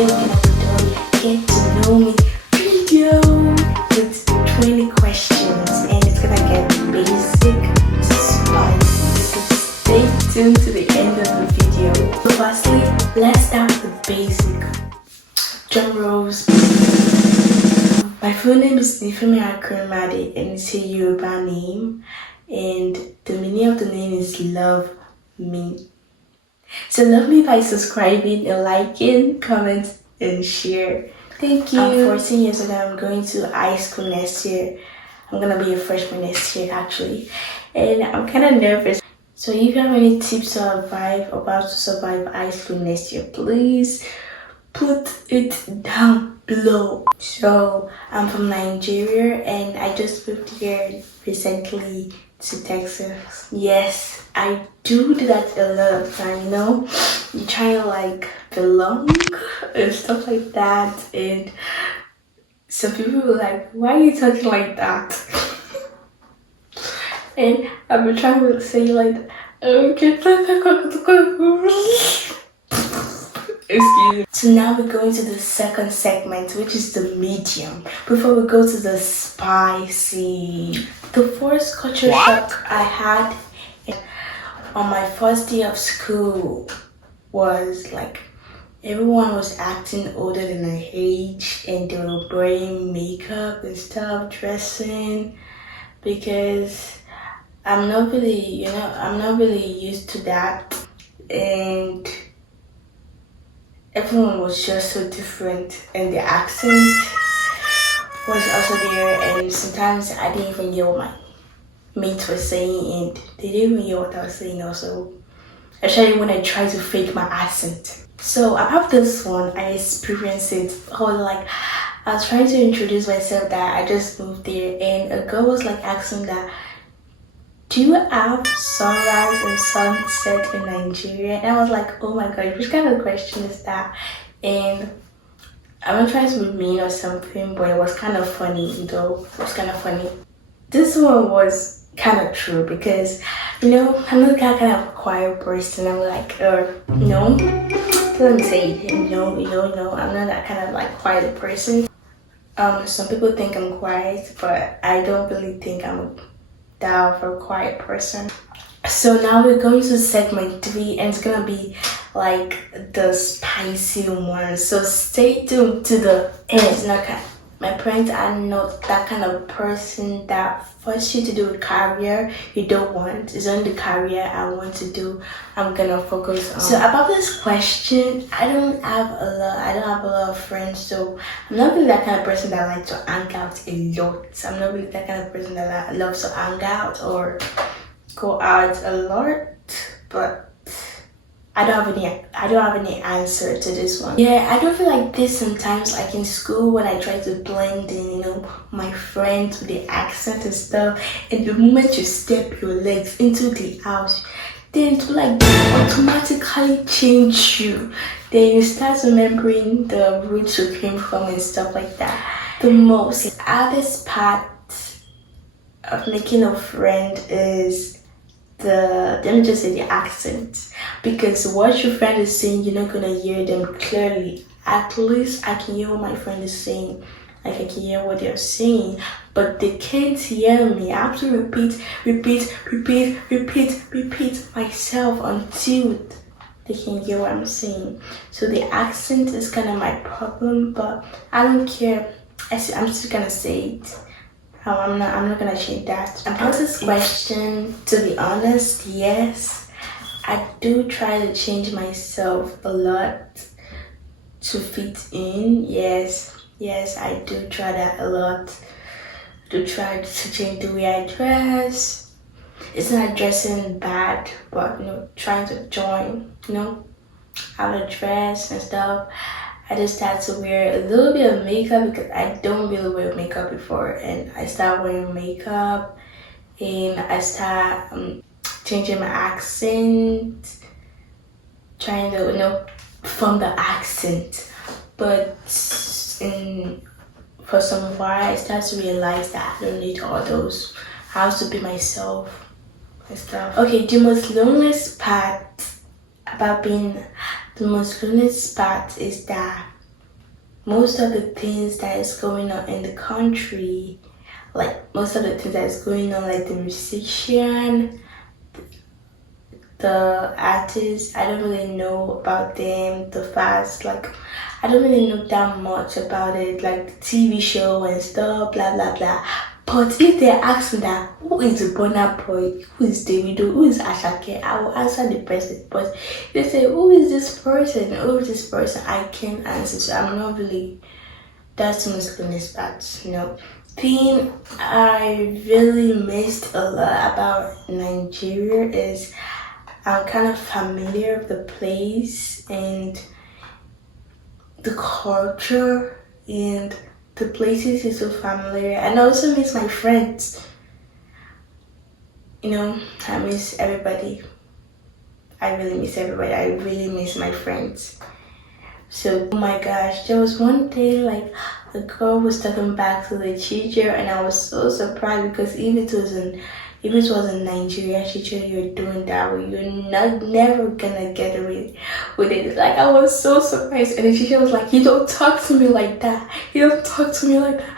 today we're gonna be doing get to know me video with 20 questions, and it's gonna get basic to spicy. So stay tuned to the end of the video. So firstly, let's start with basic. Drum rolls. My full name is Nifemi Akurimade, and it's a Yoruba name, and the meaning of the name is love me. So love me by subscribing and liking, comment, and share. Thank you. I'm 14 years old and I'm going to high school next year. I'm gonna be a freshman next year actually, and I'm kind of nervous. So if you have any tips or advice about to survive high school next year, please put it down below. So I'm from Nigeria and I just moved here recently to Texas. Yes, I do that a lot of time, you know. You try to like belong and stuff like that, and some people were like, why are you talking like that? And I've been trying to say like, excuse me. So now we're going to the second segment, which is the medium, before we go to the spicy. The first culture shock I had on my first day of school was like everyone was acting older than their age, and they were wearing makeup and stuff, dressing, because I'm not really used to that, and everyone was just so different, and the accent was also there, and sometimes I didn't even hear what my mates were saying, and they didn't even hear what I was saying also, especially when I tried to fake my accent. So about this one, I experienced it. I was trying to introduce myself that I just moved there, and a girl was like asking that, do you have sunrise and sunset in Nigeria? And I was like, oh my god, which kind of question is that? And I'm not trying to be mean or something, but it was kind of funny though. It was kind of funny. This one was kind of true because, you know, I'm not that kind of quiet person. I'm like, no, don't say it. No, I'm not that kind of like quiet person. Some people think I'm quiet, but I don't really think I'm that of a quiet person. So now we're going to segment 3, and it's gonna be like the spicy one. So stay tuned to the end. It's not my parents are not that kind of person that force you to do a career you don't want. It's only the career I want to do I'm gonna focus on. So about this question, I don't have a lot of friends, so I'm not really that kind of person that likes to hang out a lot. I'm not really that kind of person that loves to hang out or go out a lot, but I don't have any answer to this one. Yeah, I don't feel like this sometimes, like in school when I try to blend in, you know, my friends with the accent and stuff, and the moment you step your legs into the house, then it will like automatically change you. Then you start remembering the roots you came from and stuff like that. The most hardest part of making a friend is let me just say the accent, because what your friend is saying, you're not gonna hear them clearly. At least I can hear what my friend is saying, like I can hear what they're saying, but they can't hear me. I have to repeat myself until they can hear what I'm saying. So the accent is kind of my problem, but I don't care. I'm still gonna say it. I'm not gonna change that. About this question, to be honest, yes, I do try to change myself a lot to fit in. Yes, I do try that a lot. I do try to change the way I dress. It's not dressing bad, but you know, trying to join, you know, how to dress and stuff. I just started to wear a little bit of makeup because I don't really wear makeup before, and I started wearing makeup, and I started changing my accent, trying to, you know, form the accent. But for some while, I started to realize that I don't need all those. I have to be myself and stuff. Okay, the most loneliest part is that most of the things that is going on in the country, like most of the things that is going on, like the musician, the artists, I don't really know about them, the fast, like I don't really know that much about it, like the TV show and stuff, blah blah blah. But if they ask me that who is the Burna Boy, who is Davido, who is Ashake, I will answer the person. But if they say who is this person, who is this person, I can't answer. So I'm not really that's musicalness but no. Thing I really missed a lot about Nigeria is I'm kind of familiar with the place and the culture and the places is so familiar, and I also miss my friends. I miss everybody. I really miss everybody. I really miss my friends. So, oh my gosh, there was one day like the girl was talking back to the teacher, and I was so surprised because if it was in Nigeria teacher you're doing that way, you're not never gonna get away with it. Like I was so surprised, and the teacher was like, "You don't talk to me like that. You don't talk to me like that."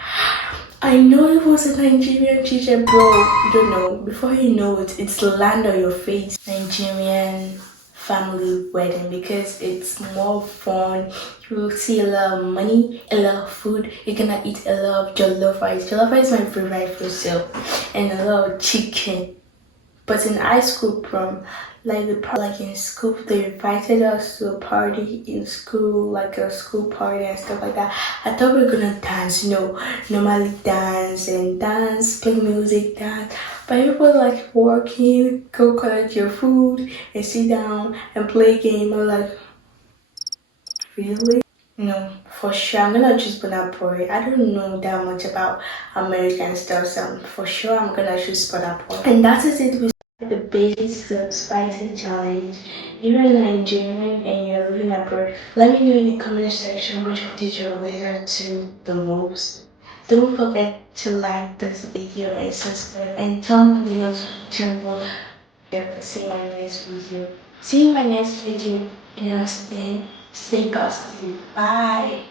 I know it was a Nigerian teacher, bro. You don't know. Before you know it, it's land on your face. Nigerian family wedding because it's more fun. You will see a lot of money, a lot of food. You're gonna eat a lot of jollof rice. Jollof rice is my favorite food, so, and a lot of chicken. But in high school prom, like in school, they invited us to a party in school, like a school party and stuff like that. I thought we were gonna dance, normally dance, play music, dance. But people like working, go collect your food and sit down and play game. I'm like, really? No, for sure. I'm gonna choose Burna Boy. I don't know that much about American stuff, so for sure I'm gonna choose Burna Boy. And that is it with the basics of spicy challenge. If you're Nigerian and you're living abroad, let me know in the comment section which did you relate to the most. Don't forget to like this video and subscribe and turn on the notification to see my next video. See you in my next video and stay positive. Bye.